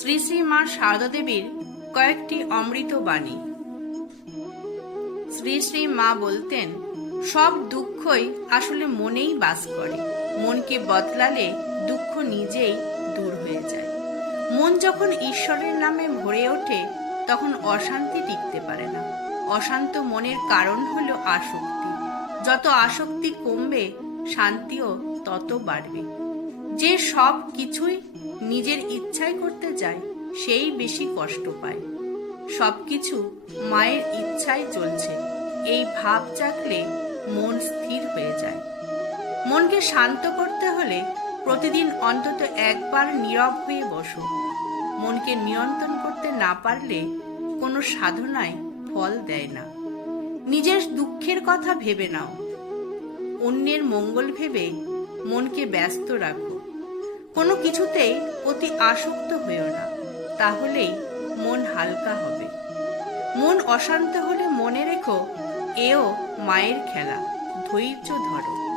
শ্রী শ্রী মা সারদা দেবীর কয়েকটি অমৃত বাণী। শ্রী শ্রী মা বলতেন, সব দুঃখই আসলে মনেই বাস করে। মনকে বদলালে দুঃখ নিজেই দূর হয়ে যায়। মন যখন ঈশ্বরের নামে ভরে ওঠে, তখন অশান্তি টিকতে পারে না। অশান্ত মনের কারণ হলো আসক্তি। যত আসক্তি কমবে, শান্তিও তত বাড়বে। যে সব কিছুই নিজের ইচ্ছায় করতে যায়, সেই বেশি কষ্ট পায়। সব কিছু মায়ের ইচ্ছায় চলছে। এই ভাব জাগলে মন স্থির হয়ে যায়। মনকে শান্ত করতে হলে প্রতিদিন অন্তত একবার নীরব হয়ে বসো। মনকে নিয়ন্ত্রণ করতে না পারলে কোনো সাধনায় ফল দেয় না। নিজের দুঃখের কথা ভেবে নাও। অন্যের মঙ্গল ভেবে মনকে ব্যস্ত রাখো। কোনো কিছুতেই অতি আসক্ত হইও না, তাহলেই মন হালকা হবে। মন অশান্ত হলে মনে রেখো, এও মায়ের খেলা, ধৈর্য ধরো।